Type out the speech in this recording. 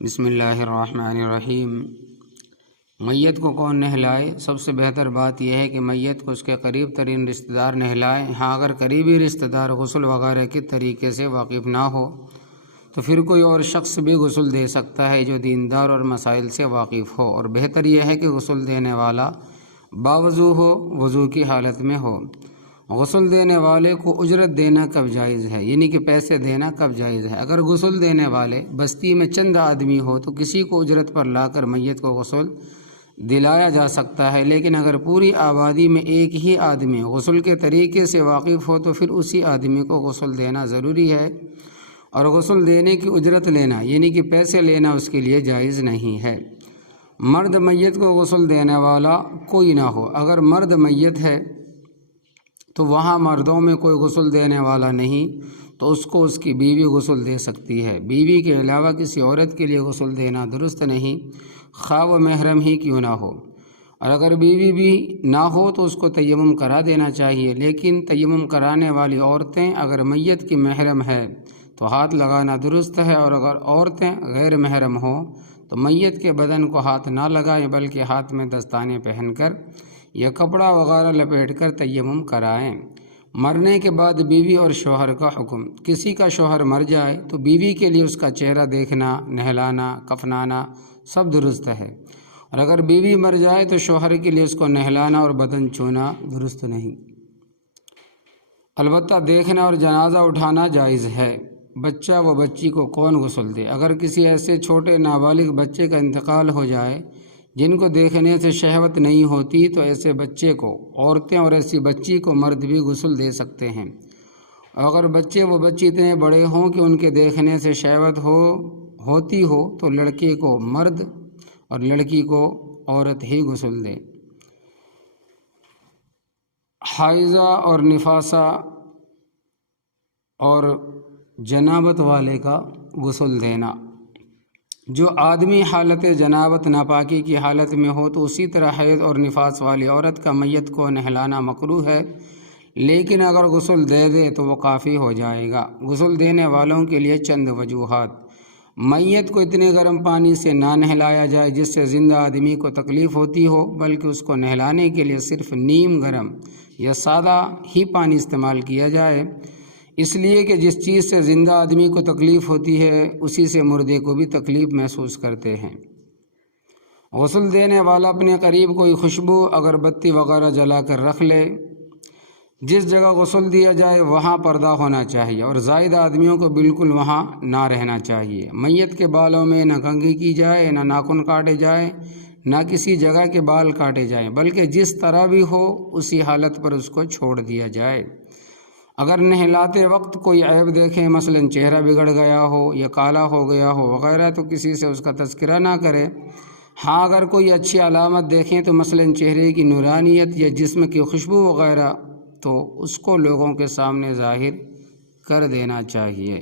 بسم اللہ الرحمن الرحیم۔ میت کو کون نہلائے؟ سب سے بہتر بات یہ ہے کہ میت کو اس کے قریب ترین رشتہ دار نہلائیں۔ ہاں اگر قریبی رشتہ دار غسل وغیرہ کے طریقے سے واقف نہ ہو تو پھر کوئی اور شخص بھی غسل دے سکتا ہے جو دیندار اور مسائل سے واقف ہو، اور بہتر یہ ہے کہ غسل دینے والا باوضو ہو، وضو کی حالت میں ہو۔ غسل دینے والے کو اجرت دینا کب جائز ہے، یعنی کہ پیسے دینا کب جائز ہے؟ اگر غسل دینے والے بستی میں چند آدمی ہو تو کسی کو اجرت پر لا کر میت کو غسل دلایا جا سکتا ہے، لیکن اگر پوری آبادی میں ایک ہی آدمی غسل کے طریقے سے واقف ہو تو پھر اسی آدمی کو غسل دینا ضروری ہے، اور غسل دینے کی اجرت لینا یعنی کہ پیسے لینا اس کے لیے جائز نہیں ہے۔ مرد میت کو غسل دینے والا کوئی نہ ہو، اگر مرد میت ہے تو وہاں مردوں میں کوئی غسل دینے والا نہیں تو اس کو اس کی بیوی غسل دے سکتی ہے۔ بیوی کے علاوہ کسی عورت کے لیے غسل دینا درست نہیں، خواہ وہ محرم ہی کیوں نہ ہو، اور اگر بیوی بھی نہ ہو تو اس کو تیمم کرا دینا چاہیے، لیکن تیمم کرانے والی عورتیں اگر میت کی محرم ہے تو ہاتھ لگانا درست ہے، اور اگر عورتیں غیر محرم ہوں تو میت کے بدن کو ہاتھ نہ لگائیں بلکہ ہاتھ میں دستانے پہن کر یا کپڑا وغیرہ لپیٹ کر تیمم کرائیں۔ مرنے کے بعد بیوی اور شوہر کا حکم۔ کسی کا شوہر مر جائے تو بیوی کے لیے اس کا چہرہ دیکھنا، نہلانا، کفنانا سب درست ہے، اور اگر بیوی مر جائے تو شوہر کے لیے اس کو نہلانا اور بدن چھونا درست نہیں۔ البتہ دیکھنا اور جنازہ اٹھانا جائز ہے۔ بچہ و بچی کو کون غسل دے؟ اگر کسی ایسے چھوٹے نابالغ بچے کا انتقال ہو جائے جن کو دیکھنے سے شہوت نہیں ہوتی تو ایسے بچے کو عورتیں اور ایسی بچی کو مرد بھی غسل دے سکتے ہیں، اور اگر بچے و بچی اتنے بڑے ہوں کہ ان کے دیکھنے سے شہوت ہوتی ہو تو لڑکے کو مرد اور لڑکی کو عورت ہی غسل دے۔ حائضہ اور نفاسہ اور جنابت والے کا غسل دینا۔ جو آدمی حالت جنابت ناپاکی کی حالت میں ہو تو اسی طرح حیض اور نفاس والی عورت کا میت کو نہلانا مکروہ ہے، لیکن اگر غسل دے دے تو وہ کافی ہو جائے گا۔ غسل دینے والوں کے لیے چند وجوہات۔ میت کو اتنے گرم پانی سے نہ نہلایا جائے جس سے زندہ آدمی کو تکلیف ہوتی ہو، بلکہ اس کو نہلانے کے لیے صرف نیم گرم یا سادہ ہی پانی استعمال کیا جائے، اس لیے کہ جس چیز سے زندہ آدمی کو تکلیف ہوتی ہے اسی سے مردے کو بھی تکلیف محسوس کرتے ہیں۔ غسل دینے والا اپنے قریب کوئی خوشبو اگربتی وغیرہ جلا کر رکھ لے۔ جس جگہ غسل دیا جائے وہاں پردہ ہونا چاہیے، اور زائد آدمیوں کو بالکل وہاں نہ رہنا چاہیے۔ میت کے بالوں میں نہ کنگھی کی جائے، نہ ناخن کاٹے جائیں، نہ کسی جگہ کے بال کاٹے جائیں، بلکہ جس طرح بھی ہو اسی حالت پر اس کو چھوڑ دیا جائے۔ اگر نہلاتے وقت کوئی عیب دیکھیں، مثلا چہرہ بگڑ گیا ہو یا کالا ہو گیا ہو وغیرہ، تو کسی سے اس کا تذکرہ نہ کرے۔ ہاں اگر کوئی اچھی علامت دیکھیں تو مثلا چہرے کی نورانیت یا جسم کی خوشبو وغیرہ، تو اس کو لوگوں کے سامنے ظاہر کر دینا چاہیے۔